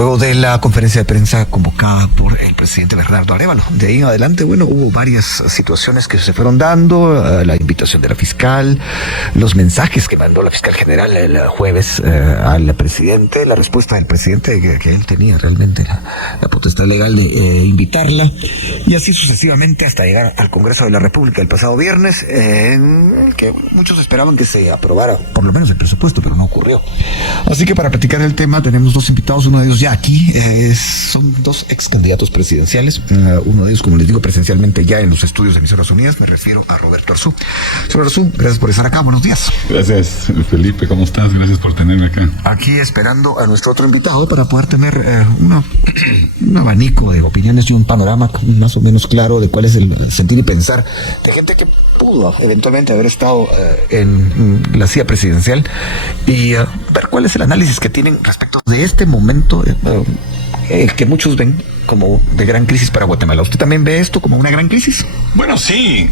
luego de la conferencia de prensa convocada por el presidente Bernardo Arévalo. De ahí en adelante, bueno, hubo varias situaciones que se fueron dando, la invitación de la fiscal, los mensajes que mandó la fiscal general el jueves al presidente, la respuesta del presidente que él tenía realmente la potestad legal de invitarla, y así sucesivamente hasta llegar al Congreso de la República el pasado viernes, en el que muchos esperaban que se aprobara por lo menos el presupuesto, pero no ocurrió. Así que para platicar el tema tenemos dos invitados, uno de ellos ya aquí, son dos ex candidatos presidenciales, uno de ellos, como les digo, presencialmente ya en los estudios de Emisoras Unidas, me refiero a Roberto Arzú. Señor Arzú, gracias por estar acá, buenos días. Gracias, Felipe, ¿cómo estás? Gracias por tenerme acá. Aquí esperando a nuestro otro invitado para poder tener un abanico de opiniones y un panorama más o menos claro de cuál es el sentir y pensar de gente que pudo eventualmente haber estado en la silla presidencial y ver cuál es el análisis que tienen respecto de este momento el que muchos ven como de gran crisis para Guatemala. ¿Usted también ve esto como una gran crisis? Bueno, sí,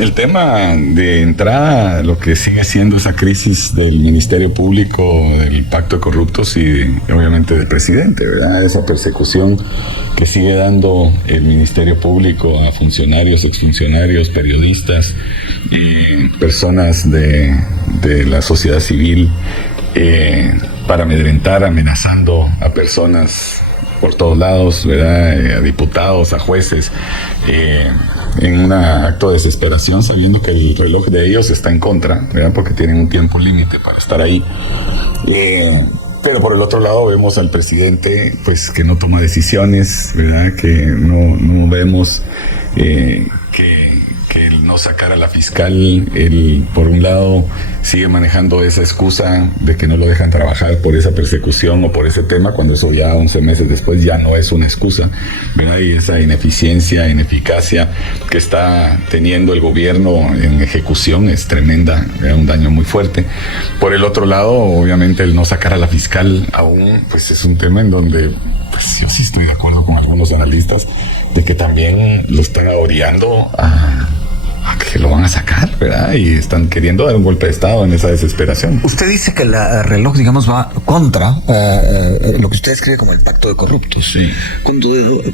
el tema de entrada, lo que sigue siendo esa crisis del Ministerio Público, del Pacto de Corruptos y obviamente del presidente, ¿verdad? Esa persecución que sigue dando el Ministerio Público a funcionarios, exfuncionarios, periodistas y personas de la sociedad civil para amedrentar, amenazando a personas por todos lados, ¿verdad? A diputados, a jueces, en un acto de desesperación, sabiendo que el reloj de ellos está en contra, ¿verdad? Porque tienen un tiempo límite para estar ahí. Pero por el otro lado vemos al presidente, pues, que no toma decisiones, ¿verdad? Que no vemos que el no sacar a la fiscal, él por un lado sigue manejando esa excusa de que no lo dejan trabajar por esa persecución o por ese tema, cuando eso ya 11 meses después ya no es una excusa, ¿verdad? Y esa ineficiencia, ineficacia que está teniendo el gobierno en ejecución es tremenda, ¿verdad? Un daño muy fuerte. Por el otro lado, obviamente el no sacar a la fiscal aún, pues es un tema en donde pues yo sí estoy de acuerdo con algunos analistas de que también lo están oreando a que lo van a sacar, ¿verdad? Y están queriendo dar un golpe de Estado en esa desesperación. Usted dice que el reloj, digamos, va contra lo que usted describe como el pacto de corruptos. Sí. Cuando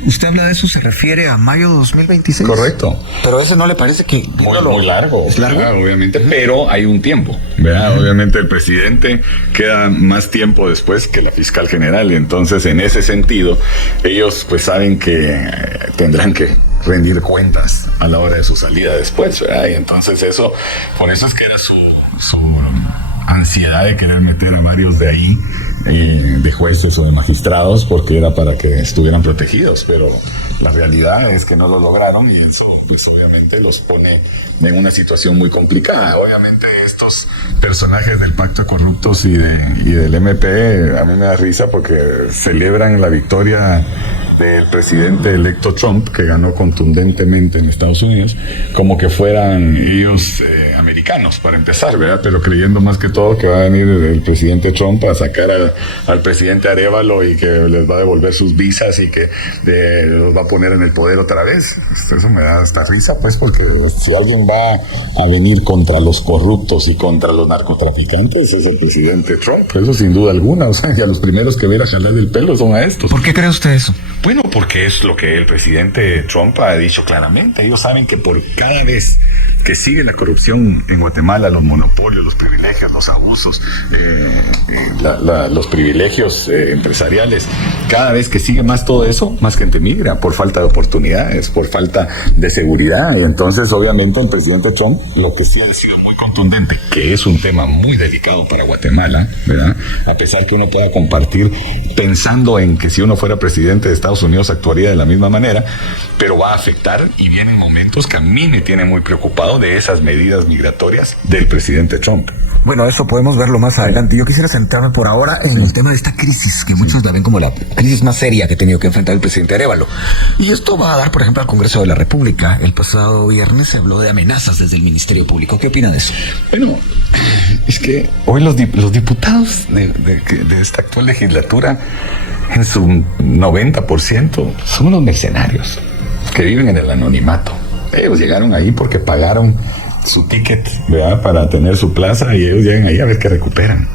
usted habla de eso, ¿se refiere a mayo de 2026? Correcto. Pero eso no le parece que... Muy largo. ¿Es largo? ¿Verdad? Obviamente, pero hay un tiempo, ¿verdad? Obviamente el presidente queda más tiempo después que la fiscal general, y entonces en ese sentido, ellos pues saben que tendrán que rendir cuentas a la hora de su salida después, ¿verdad? Y entonces por eso es que era su ansiedad de querer meter a varios de ahí, de jueces o de magistrados, porque era para que estuvieran protegidos, pero la realidad es que no lo lograron y eso pues obviamente los pone en una situación muy complicada. Obviamente estos personajes del Pacto de Corruptos y del MP a mí me da risa porque celebran la victoria del presidente electo Trump, que ganó contundentemente en Estados Unidos, como que fueran ellos americanos, para empezar, ¿verdad? Pero creyendo más que todo que va a venir el presidente Trump a sacar al presidente Arévalo y que les va a devolver sus visas y que los va a poner en el poder otra vez. Eso me da hasta risa, pues, porque si alguien va a venir contra los corruptos y contra los narcotraficantes es el presidente Trump. Eso sin duda alguna. O sea, que a los primeros que ver a jalar el pelo son a estos. ¿Por qué cree usted eso? Bueno, porque es lo que el presidente Trump ha dicho claramente. Ellos saben que por cada vez que sigue la corrupción en Guatemala, los monopolios, los privilegios, los abusos, los privilegios empresariales, cada vez que sigue más todo eso, más gente migra por falta de oportunidades, por falta de seguridad. Y entonces, obviamente, el presidente Trump lo que sí ha sido muy contundente, que es un tema muy delicado para Guatemala, ¿verdad? A pesar que uno pueda compartir pensando en que si uno fuera presidente de Estados Unidos actuaría de la misma manera, pero va a afectar y vienen momentos que a mí me tienen muy preocupado de esas medidas migratorias del presidente Trump. Bueno, eso podemos verlo más adelante. Yo quisiera centrarme por ahora en el tema de esta crisis, que muchos la ven como la crisis más seria que ha tenido que enfrentar el presidente Arévalo. Y esto va a dar, por ejemplo, al Congreso de la República. El pasado viernes se habló de amenazas desde el Ministerio Público. ¿Qué opina de eso? Bueno, es que hoy los diputados de esta actual legislatura, en su 90%, son unos mercenarios que viven en el anonimato. Ellos llegaron ahí porque pagaron su ticket, ¿verdad?, para tener su plaza, y ellos llegan ahí a ver qué recuperan.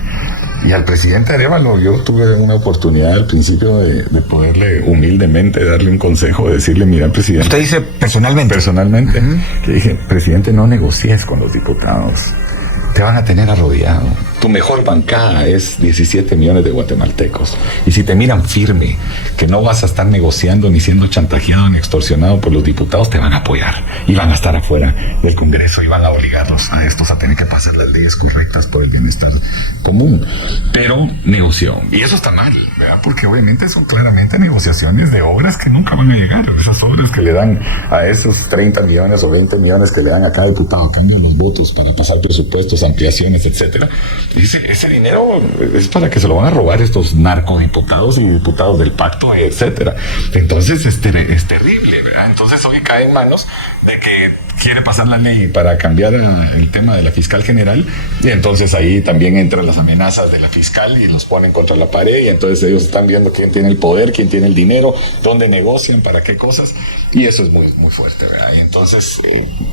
Y al presidente Arévalo, yo tuve una oportunidad al principio de poderle humildemente darle un consejo, decirle, mira, presidente. Usted dice personalmente. Personalmente, le dije, presidente, no negocies con los diputados. Te van a tener arrodillado. Tu mejor bancada es 17 millones de guatemaltecos. Y si te miran firme, que no vas a estar negociando ni siendo chantajeado ni extorsionado por los diputados, te van a apoyar. Y van a estar afuera del Congreso y van a obligarlos a estos a tener que pasar las leyes correctas por el bienestar común. Pero negoció. Y eso está mal, ¿verdad? Porque obviamente son claramente negociaciones de obras que nunca van a llegar. Esas obras que le dan a esos 30 millones o 20 millones que le dan a cada diputado, cambian los votos para pasar presupuestos, ampliaciones, etcétera. Dice, ese dinero es para que se lo van a robar estos narcodiputados y diputados del pacto, etcétera. Entonces es terrible, ¿verdad? Entonces hoy cae en manos de que quiere pasar la ley para cambiar el tema de la fiscal general, y entonces ahí también entran las amenazas de la fiscal y los ponen contra la pared, y entonces ellos están viendo quién tiene el poder, quién tiene el dinero, dónde negocian, para qué cosas, y eso es muy, muy fuerte, ¿verdad? Y entonces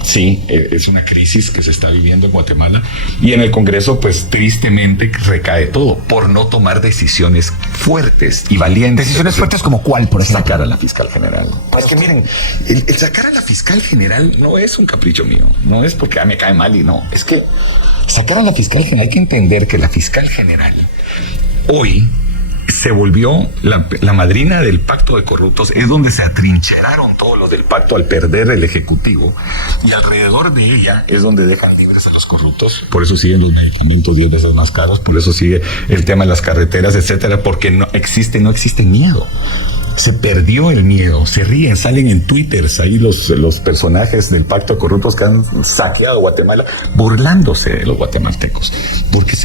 sí, es una crisis que se está viviendo en Guatemala, y en el Congreso pues tristemente recae todo por no tomar decisiones fuertes y valientes. Decisiones fuertes como cuál, por ejemplo. Sacar a la fiscal general. Es que miren, el sacar a la fiscal general no es un capricho mío, no es porque me cae mal y no, es que sacar a la fiscal general, hay que entender que la fiscal general hoy se volvió la madrina del pacto de corruptos, es donde se atrincheraron todos los del pacto al perder el ejecutivo, y alrededor de ella es donde dejan libres a los corruptos. Por eso siguen los medicamentos 10 veces más caros, por eso sigue el tema de las carreteras, etcétera, porque no existe miedo. Se perdió el miedo, se ríen, salen en Twitter ahí los personajes del pacto de corruptos que han saqueado Guatemala, burlándose de los guatemaltecos, porque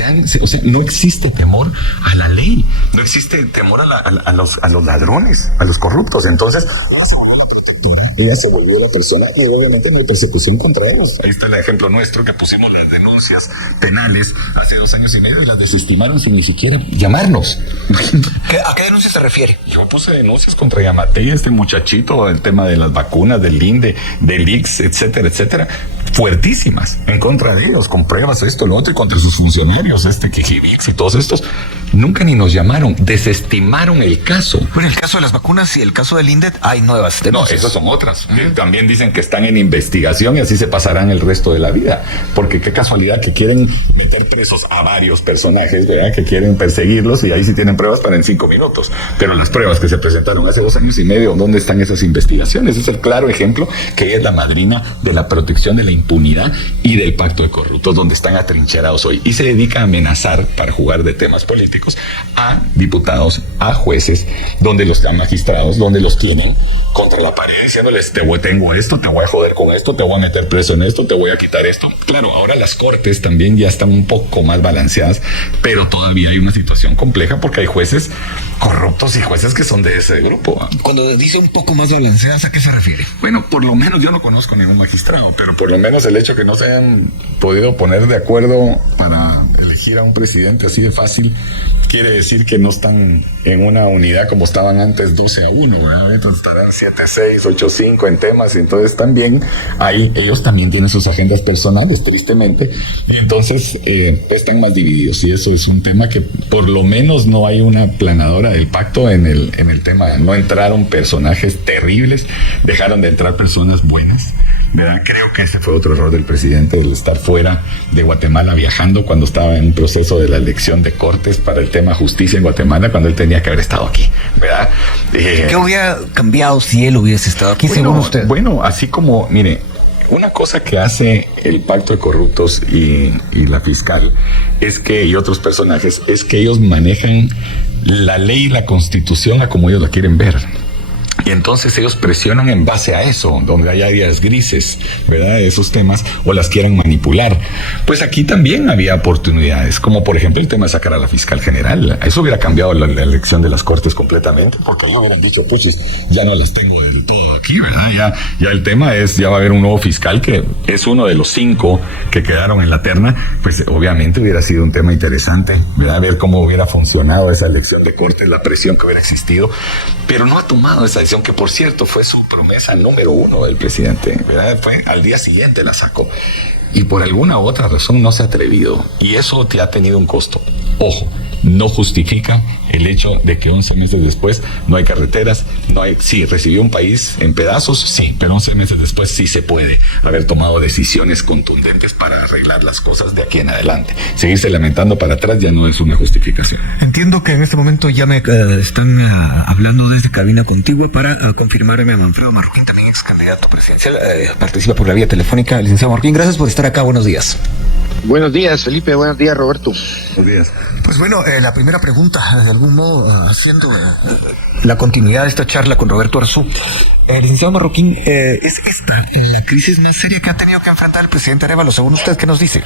no existe temor a la ley, no existe temor a los ladrones, a los corruptos. Entonces ella se volvió la persona, y obviamente no hay persecución contra ellos. Ahí está el ejemplo nuestro, que pusimos las denuncias penales hace 2 años y medio y las desestimaron sin ni siquiera llamarnos. ¿A qué denuncia se refiere? Yo puse denuncias contra Yamatei, este muchachito, el tema de las vacunas, del INDE, del IX, etcétera, etcétera, fuertísimas en contra de ellos, con pruebas, esto, lo otro, y contra sus funcionarios, Quejivix y todos estos. Nunca ni nos llamaron, desestimaron el caso. Bueno, el caso de las vacunas y el caso del INDE hay nuevas denuncias. No, esas son otras. También dicen que están en investigación y así se pasarán el resto de la vida. Porque qué casualidad que quieren meter presos a varios personajes, ¿verdad? Que quieren perseguirlos, y ahí sí tienen pruebas para en 5 minutos. Pero las pruebas que se presentaron hace 2 años y medio, ¿dónde están esas investigaciones? Es el claro ejemplo que ella es la madrina de la protección de la impunidad y del pacto de corruptos, donde están atrincherados hoy. Y se dedica a amenazar, para jugar de temas políticos, a diputados, a jueces, a magistrados, donde los tienen contra la pared, diciéndoles, tengo esto, te voy a joder con esto, te voy a meter preso en esto, te voy a quitar esto. Claro, ahora las cortes también ya están un poco más balanceadas, pero todavía hay una situación compleja porque hay jueces corruptos y jueces que son de ese grupo. Cuando dice un poco más balanceadas, ¿a qué se refiere? Bueno, por lo menos yo no conozco ningún magistrado, pero por lo menos el hecho que no se hayan podido poner de acuerdo para elegir a un presidente así de fácil, quiere decir que no están en una unidad como estaban antes 12-1, ¿verdad? Entonces estarán 7-6, 8-5 en temas, y entonces también ellos también tienen sus agendas personales, tristemente, y entonces están más divididos, y eso es un tema que por lo menos no hay una planadora del pacto en el tema. No entraron personajes terribles, dejaron de entrar personas buenas, ¿verdad? Creo que ese fue otro error del presidente, el estar fuera de Guatemala viajando cuando estaba en un proceso de la elección de cortes para el tema justicia en Guatemala, cuando él tenía que haber estado aquí, ¿verdad? ¿Qué hubiera cambiado si él hubiese estado aquí, según usted? Bueno, así como, mire, una cosa que hace el pacto de corruptos y la fiscal y otros personajes, es que ellos manejan la ley y la constitución a como ellos la quieren ver. Y entonces ellos presionan en base a eso, donde hay áreas grises, ¿verdad? Esos temas, o las quieran manipular. Pues aquí también había oportunidades, como por ejemplo el tema de sacar a la fiscal general. Eso hubiera cambiado la elección de las cortes completamente, porque ellos hubieran dicho, puchis, ya no las tengo del todo aquí, ¿verdad? Ya el tema ya va a haber un nuevo fiscal que es uno de los 5 que quedaron en la terna. Pues obviamente hubiera sido un tema interesante, ¿verdad? Ver cómo hubiera funcionado esa elección de cortes, la presión que hubiera existido, pero no ha tomado esa decisión, que por cierto fue su promesa número 1 del presidente, ¿verdad? Fue al día siguiente la sacó, y por alguna u otra razón no se ha atrevido, y eso te ha tenido un costo. Ojo, no justifica el hecho de que 11 meses después no hay carreteras, sí, recibió un país en pedazos, sí, pero 11 meses después sí se puede haber tomado decisiones contundentes para arreglar las cosas de aquí en adelante. Seguirse lamentando para atrás ya no es una justificación. Entiendo que en este momento ya me están hablando desde cabina contigua para confirmarme a Manfredo Marroquín, también ex candidato presidencial, participa por la vía telefónica. Licenciado Marroquín, gracias por estar acá, buenos días. Buenos días, Felipe, buenos días, Roberto. Buenos días. Pues bueno, la primera pregunta, de algún modo, haciendo la continuidad de esta charla con Roberto Arzú. Licenciado Marroquín, ¿es esta la crisis más seria que ha tenido que enfrentar el presidente Arévalo, según usted, qué nos dice?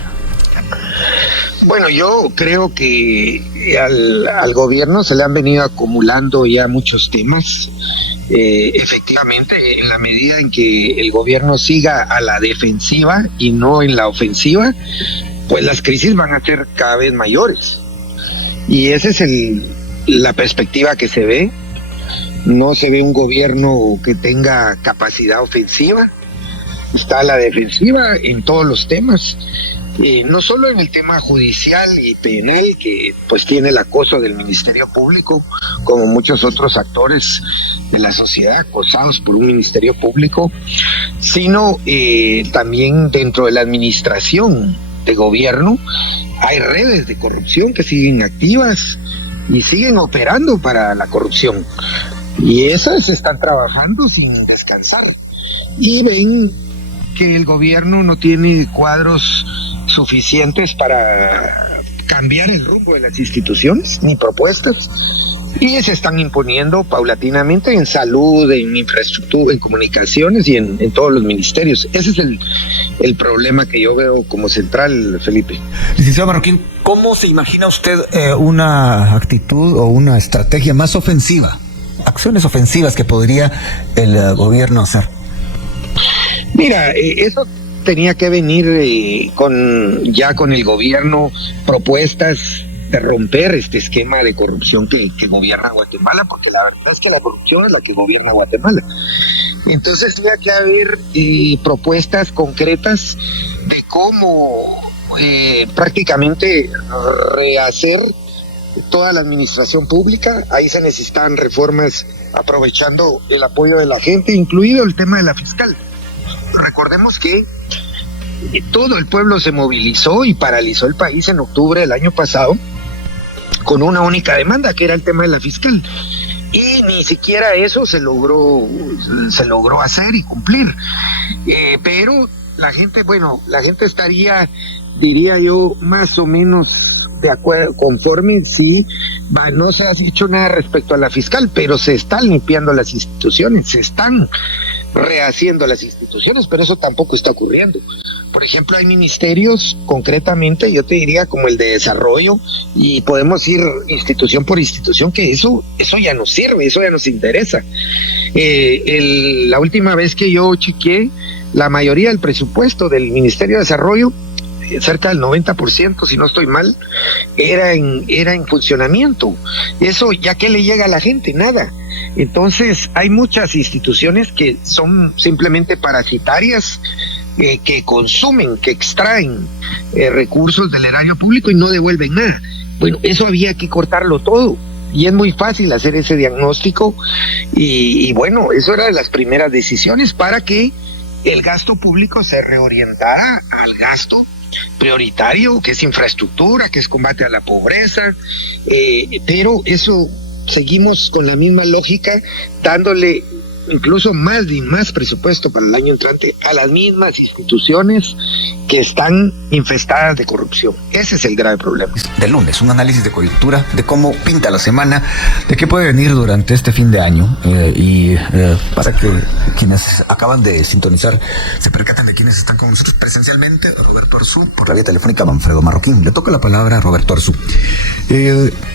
Bueno, yo creo que al gobierno se le han venido acumulando ya muchos temas. Efectivamente, en la medida en que el gobierno siga a la defensiva y no en la ofensiva, pues las crisis van a ser cada vez mayores. Y esa es la perspectiva que se ve. No se ve un gobierno que tenga capacidad ofensiva, está a la defensiva en todos los temas. No solo en el tema judicial y penal, que pues tiene el acoso del Ministerio Público, como muchos otros actores de la sociedad acosados por un Ministerio Público, sino también dentro de la administración de gobierno hay redes de corrupción que siguen activas y siguen operando para la corrupción, y esas están trabajando sin descansar y ven que el gobierno no tiene cuadros suficientes para cambiar el rumbo de las instituciones, ni propuestas, y se están imponiendo paulatinamente en salud, en infraestructura, en comunicaciones y en todos los ministerios. Ese es el problema que yo veo como central, Felipe. Licenciado Marroquín, ¿cómo se imagina usted una actitud o una estrategia más ofensiva, acciones ofensivas que podría el gobierno hacer? Mira, eso tenía que venir con el gobierno, propuestas de romper este esquema de corrupción que gobierna Guatemala, porque la verdad es que la corrupción es la que gobierna Guatemala. Entonces tenía que haber propuestas concretas de cómo prácticamente rehacer toda la administración pública. Ahí se necesitan reformas aprovechando el apoyo de la gente, incluido el tema de la fiscal. Recordemos que todo el pueblo se movilizó y paralizó el país en octubre del año pasado con una única demanda, que era el tema de la fiscal, y ni siquiera eso se logró hacer y cumplir. Pero la gente estaría, diría yo, más o menos de acuerdo, conforme, sí. No se ha hecho nada respecto a la fiscal, pero se están limpiando las instituciones, se están rehaciendo las instituciones, pero eso tampoco está ocurriendo. Por ejemplo, hay ministerios, concretamente, yo te diría como el de desarrollo, y podemos ir institución por institución, que eso ya nos sirve, eso ya nos interesa. La última vez que yo chequeé, la mayoría del presupuesto del Ministerio de Desarrollo, cerca del 90%, si no estoy mal, era en funcionamiento. Eso, ¿ya qué le llega a la gente? Nada. Entonces, hay muchas instituciones que son simplemente parasitarias, que consumen, que extraen recursos del erario público y no devuelven nada. Bueno, eso había que cortarlo todo. Y es muy fácil hacer ese diagnóstico. Y bueno, eso era de las primeras decisiones para que el gasto público se reorientara al gasto prioritario, que es infraestructura, que es combate a la pobreza, pero eso seguimos con la misma lógica, dándole incluso más presupuesto para el año entrante a las mismas instituciones que están infestadas de corrupción. Ese es el grave problema. De lunes, un análisis de coyuntura de cómo pinta la semana, de qué puede venir durante este fin de año, y para que quienes acaban de sintonizar se percaten de quienes están con nosotros presencialmente: Roberto Arzú, por la vía telefónica Manfredo Marroquín. Le toca la palabra a Roberto Arzú.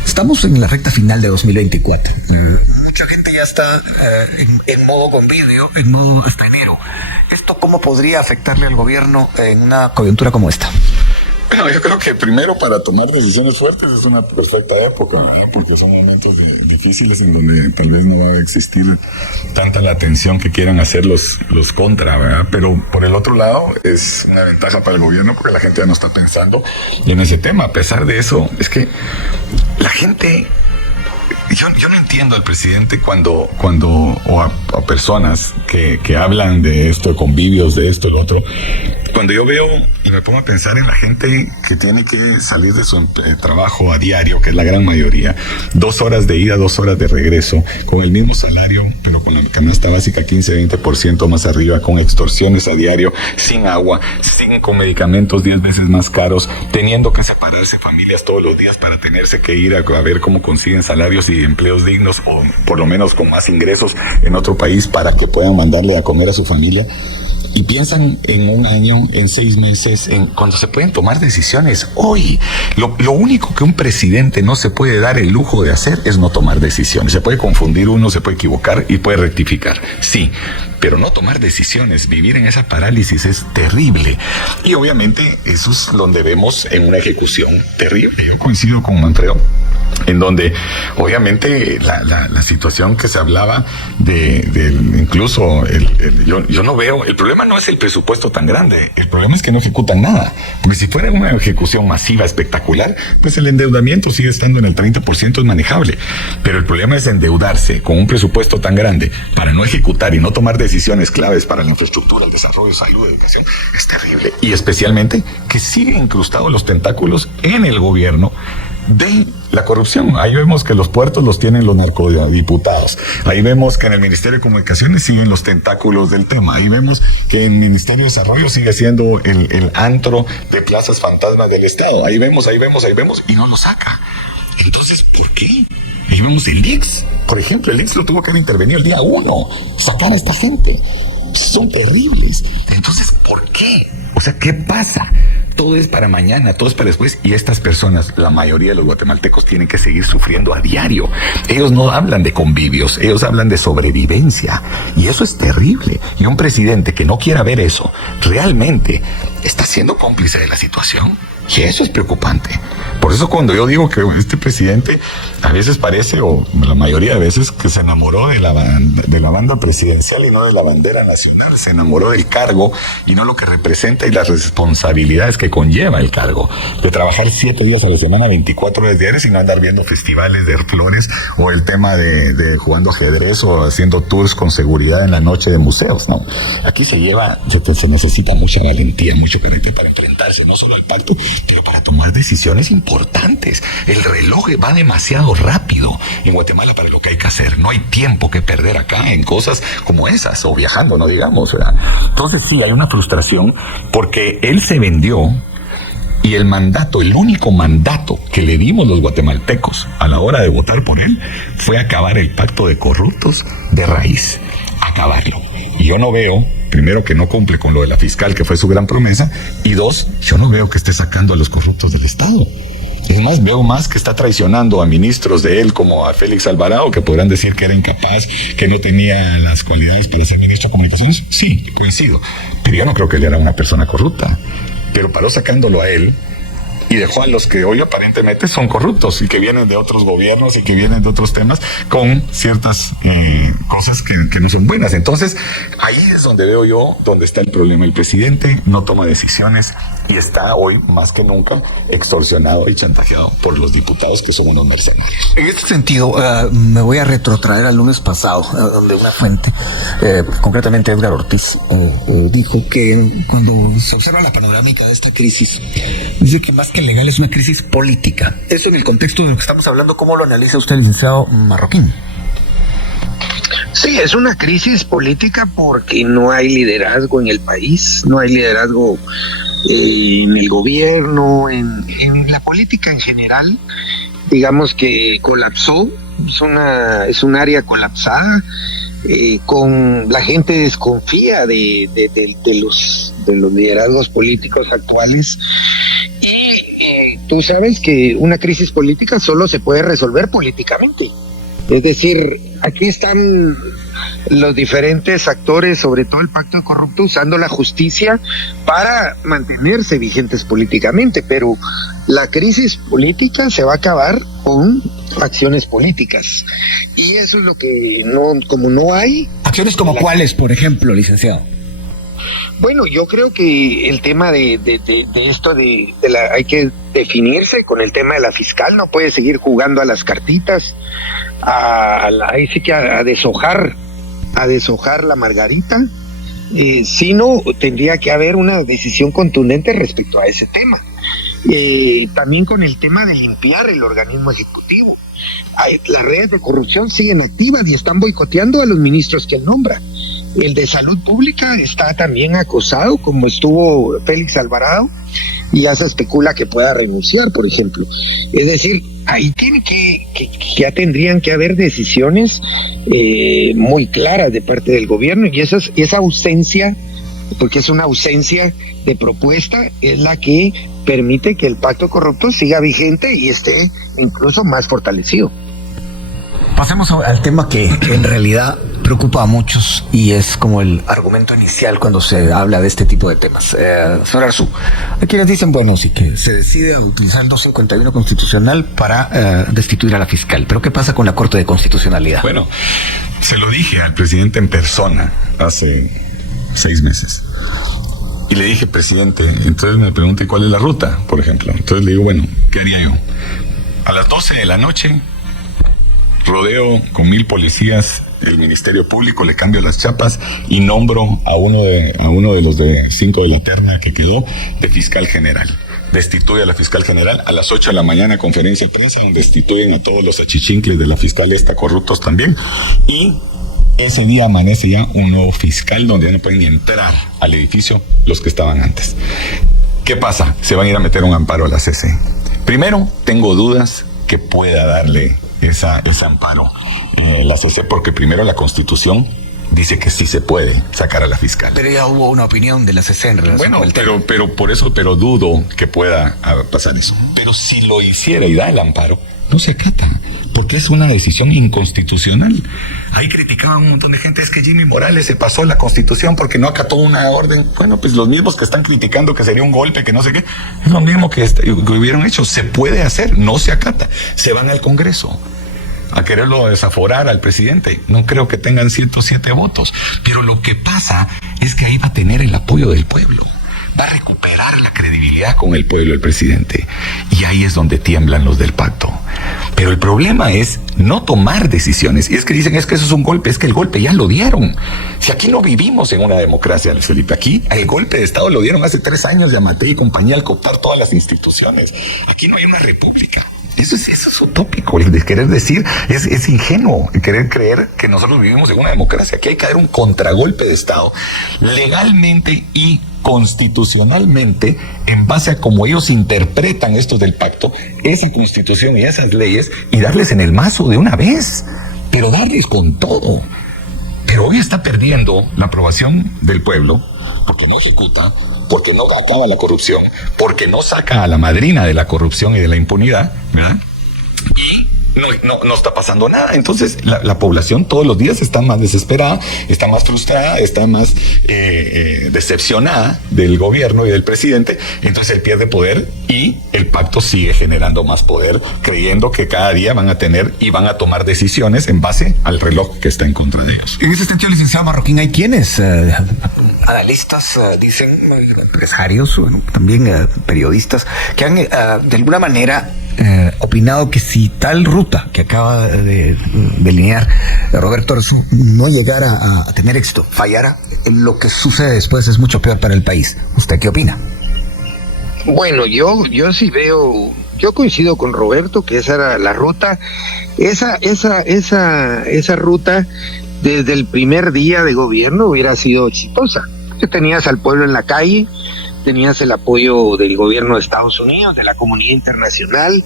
Estamos en la recta final de 2024. Mucha gente ya está en modo con video, en modo estrenero. ¿Esto cómo podría afectarle al gobierno en una coyuntura como esta? Bueno, yo creo que primero, para tomar decisiones fuertes es una perfecta época, ¿verdad? Porque son momentos difíciles en donde tal vez no va a existir tanta la atención que quieran hacer los contra, ¿verdad? Pero por el otro lado es una ventaja para el gobierno porque la gente ya no está pensando en ese tema. A pesar de eso, es que la gente... Yo no entiendo al presidente o a personas que hablan de esto, de convivios, de esto, lo otro. Cuando yo veo y me pongo a pensar en la gente que tiene que salir de su trabajo a diario, que es la gran mayoría, 2 horas de ida, 2 horas de regreso, con el mismo salario, pero con la canasta básica 15-20% más arriba, con extorsiones a diario, sin agua, con medicamentos 10 veces más caros, teniendo que separarse familias todos los días para tenerse que ir a ver cómo consiguen salarios y empleos dignos, o por lo menos con más ingresos en otro país para que puedan mandarle a comer a su familia. Y piensan en un año, en 6 meses, en cuando se pueden tomar decisiones. Hoy, lo único que un presidente no se puede dar el lujo de hacer es no tomar decisiones. Se puede confundir uno, se puede equivocar y puede rectificar. Sí, pero no tomar decisiones, vivir en esa parálisis es terrible. Y obviamente eso es donde vemos en una ejecución terrible. Yo coincido con Manfredo, en donde obviamente la situación que se hablaba incluso yo no veo, el problema no es el presupuesto tan grande, el problema es que no ejecutan nada, porque si fuera una ejecución masiva, espectacular, pues el endeudamiento sigue estando en el 30%, es manejable, pero el problema es endeudarse con un presupuesto tan grande para no ejecutar y no tomar decisiones claves para la infraestructura, el desarrollo, salud, educación, es terrible, y especialmente que siguen incrustados los tentáculos en el gobierno de la corrupción. Ahí vemos que los puertos los tienen los narcodiputados. Ahí vemos que en el Ministerio de Comunicaciones siguen los tentáculos del tema. Ahí vemos que en el Ministerio de Desarrollo sigue siendo el antro de plazas fantasmas del Estado. Ahí vemos, y no lo saca. Entonces, ¿por qué? Ahí vemos el IX. Por ejemplo, el IX lo tuvo que haber intervenido el día 1. Sacar a esta gente. Son terribles. Entonces, ¿por qué? O sea, ¿qué pasa? Todo es para mañana, todo es para después, y estas personas, la mayoría de los guatemaltecos, tienen que seguir sufriendo a diario. Ellos no hablan de convivios, ellos hablan de sobrevivencia, y eso es terrible. Y un presidente que no quiera ver eso, realmente está siendo cómplice de la situación, y eso es preocupante. Por eso cuando yo digo que este presidente a veces parece, o la mayoría de veces, que se enamoró de la banda presidencial y no de la bandera nacional, se enamoró del cargo y no lo que representa y las responsabilidades que conlleva el cargo, de trabajar 7 días a la semana, 24 horas diarias, y no andar viendo festivales de flores, o el tema de jugando ajedrez, o haciendo tours con seguridad en la noche de museos. No, aquí se necesita mucha valentía, mucho carácter para enfrentarse no solo al pacto, pero para tomar decisiones importantes. El reloj va demasiado rápido en Guatemala para lo que hay que hacer. No hay tiempo que perder acá en cosas como esas, o viajando, no digamos, ¿verdad? Entonces sí, hay una frustración porque él se vendió, y el único mandato que le dimos los guatemaltecos a la hora de votar por él fue acabar el pacto de corruptos de raíz, acabarlo. Y yo no veo, primero, que no cumple con lo de la fiscal, que fue su gran promesa, y 2, yo no veo que esté sacando a los corruptos del Estado. Es más, veo más que está traicionando a ministros de él, como a Félix Alvarado, que podrán decir que era incapaz, que no tenía las cualidades para ser ministro de Comunicaciones. Sí, coincido, pero yo no creo que él era una persona corrupta. Pero paró sacándolo a él y dejó a los que hoy aparentemente son corruptos y que vienen de otros gobiernos y que vienen de otros temas con ciertas cosas que no son buenas. Entonces, ahí es donde veo yo, donde está el problema. El presidente no toma decisiones y está hoy más que nunca extorsionado y chantajeado por los diputados, que son unos mercenarios. En este sentido, me voy a retrotraer al lunes pasado, donde una fuente, concretamente Edgar Ortiz, dijo que cuando se observa la panorámica de esta crisis, dice que más que legal es una crisis política. Eso en el contexto de lo que estamos hablando, ¿cómo lo analiza usted, licenciado Marroquín? Sí, es una crisis política porque no hay liderazgo en el país, no hay liderazgo en el gobierno, en la política en general. Digamos que colapsó, es un área colapsada, con la gente desconfía de los liderazgos políticos actuales. Tú sabes que una crisis política solo se puede resolver políticamente. Es decir, aquí están los diferentes actores, sobre todo el pacto de corrupto, usando la justicia para mantenerse vigentes políticamente, pero la crisis política se va a acabar con acciones políticas. Y eso es lo que como no hay... ¿Acciones como cuáles, por ejemplo, licenciado? Bueno, yo creo que el tema de esto hay que definirse con el tema de la fiscal, no puede seguir jugando a las cartitas, ahí sí que a deshojar la margarita, sino tendría que haber una decisión contundente respecto a ese tema. También con el tema de limpiar el organismo ejecutivo. Las redes de corrupción siguen activas y están boicoteando a los ministros que él nombra. El de salud pública está también acosado, como estuvo Félix Alvarado, y ya se especula que pueda renunciar, por ejemplo. Es decir, ahí tiene que ya tendrían que haber decisiones muy claras de parte del gobierno, y esa ausencia, porque es una ausencia de propuesta, es la que permite que el pacto corrupto siga vigente y esté incluso más fortalecido. Pasemos al tema que en realidad preocupa a muchos y es como el argumento inicial cuando se habla de este tipo de temas. Señor Arzú, hay quienes dicen, bueno, sí que se decide utilizar el 251 constitucional para destituir a la fiscal, pero ¿qué pasa con la Corte de Constitucionalidad? Bueno, se lo dije al presidente en persona hace 6 meses. Y le dije, presidente, entonces me pregunté cuál es la ruta, por ejemplo. Entonces le digo, bueno, ¿qué haría yo? A las 12 de la noche, rodeo con 1,000 policías el Ministerio Público, le cambio las chapas y nombro a uno de los de 5 de la terna que quedó de fiscal general. Destituye a la fiscal general a las 8 de la mañana, conferencia de prensa, donde destituyen a todos los achichincles de la fiscal corruptos también. Y ese día amanece ya un nuevo fiscal donde ya no pueden ni entrar al edificio los que estaban antes. ¿Qué pasa? Se van a ir a meter un amparo a la CC. Primero, tengo dudas que pueda darle ese amparo la CC, porque primero la Constitución dice que sí se puede sacar a la fiscal. Pero ya hubo una opinión de la CC en relación con el tema. Pero dudo que pueda pasar eso. Pero si lo hiciera y da el amparo, no se acata, porque es una decisión inconstitucional. Ahí criticaban un montón de gente, es que Jimmy Morales se pasó la Constitución porque no acató una orden. Bueno, pues los mismos que están criticando que sería un golpe, que no sé qué, es lo mismo que hubieran hecho. Se puede hacer, no se acata. Se van al Congreso a quererlo desaforar al presidente. No creo que tengan 107 votos, pero lo que pasa es que ahí va a tener el apoyo del pueblo. Va a recuperar la credibilidad con el pueblo el presidente. Y ahí es donde tiemblan los del pacto. Pero el problema es no tomar decisiones. Y es que dicen, es que eso es un golpe. Es que el golpe ya lo dieron. Si aquí no vivimos en una democracia, Luis Felipe, aquí el golpe de Estado lo dieron hace 3 años, Yamatei y compañía, al cooptar todas las instituciones. Aquí no hay una república. Eso es utópico. El de querer decir, es ingenuo el querer creer que nosotros vivimos en una democracia. Aquí hay que dar un contragolpe de Estado legalmente y constitucionalmente, en base a cómo ellos interpretan estos del pacto, esa constitución y esas leyes, y darles en el mazo de una vez, pero darles con todo. Pero hoy está perdiendo la aprobación del pueblo porque no ejecuta, porque no acaba la corrupción, porque no saca a la madrina de la corrupción y de la impunidad, ¿verdad? Y no está pasando nada. Entonces la población todos los días está más desesperada, está más frustrada, está más decepcionada del gobierno y del presidente. Entonces él pierde poder y el pacto sigue generando más poder, creyendo que cada día van a tener y van a tomar decisiones en base al reloj que está en contra de ellos. En ese sentido, licenciado Marroquín, hay quienes, analistas, dicen, empresarios, bueno, también periodisas, que han de alguna manera opinado que si tal ruta que acaba de delinear Roberto Arzú no llegara a tener éxito, fallara, lo que sucede después es mucho peor para el país. ¿Usted qué opina? Bueno, yo sí veo, yo coincido con Roberto que esa era la ruta, esa ruta desde el primer día de gobierno hubiera sido exitosa. Que tenías al pueblo en la calle, tenías el apoyo del gobierno de Estados Unidos, de la comunidad internacional,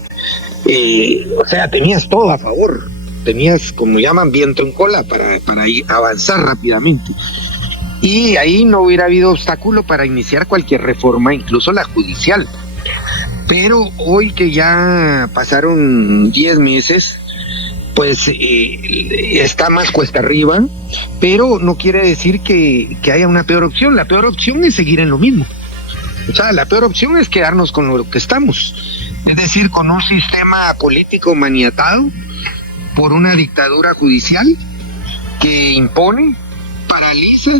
o sea, tenías todo a favor, tenías, como llaman, viento en cola para ir avanzar rápidamente. Y ahí no hubiera habido obstáculo para iniciar cualquier reforma, incluso la judicial. Pero hoy que ya pasaron 10 meses, pues está más cuesta arriba, pero no quiere decir que haya una peor opción. La peor opción es seguir en lo mismo. O sea, la peor opción es quedarnos con lo que estamos. Es decir, con un sistema político maniatado por una dictadura judicial que impone, paraliza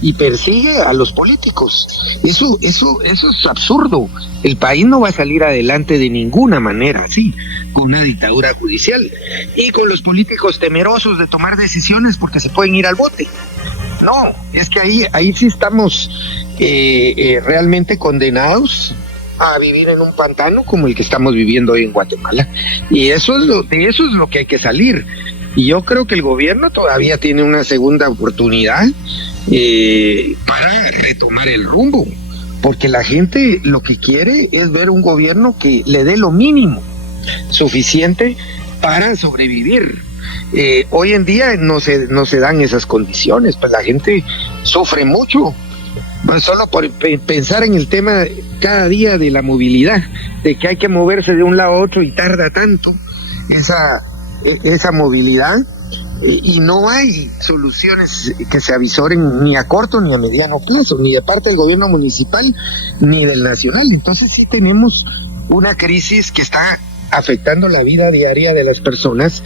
y persigue a los políticos. Eso es absurdo. El país no va a salir adelante de ninguna manera, así, con una dictadura judicial y con los políticos temerosos de tomar decisiones porque se pueden ir al bote. No, es que ahí sí estamos realmente condenados a vivir en un pantano como el que estamos viviendo hoy en Guatemala. Y de eso es lo que hay que salir. Y yo creo que el gobierno todavía tiene una segunda oportunidad para retomar el rumbo, porque la gente lo que quiere es ver un gobierno que le dé lo mínimo suficiente para sobrevivir. Hoy en día no se dan esas condiciones, pues la gente sufre mucho. Solo por pensar en el tema cada día de la movilidad, de que hay que moverse de un lado a otro y tarda tanto esa movilidad, y no hay soluciones que se avisoren ni a corto ni a mediano plazo, ni de parte del gobierno municipal ni del nacional. Entonces sí tenemos una crisis que está afectando la vida diaria de las personas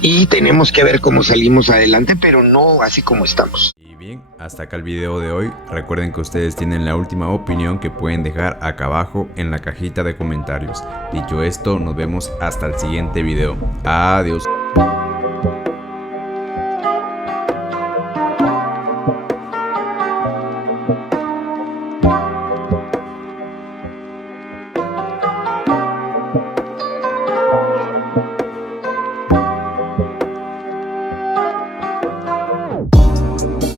y tenemos que ver cómo salimos adelante, pero no así como estamos. Y bien, hasta acá el video de hoy. Recuerden que ustedes tienen la última opinión que pueden dejar acá abajo en la cajita de comentarios. Dicho esto, nos vemos hasta el siguiente video. Adiós.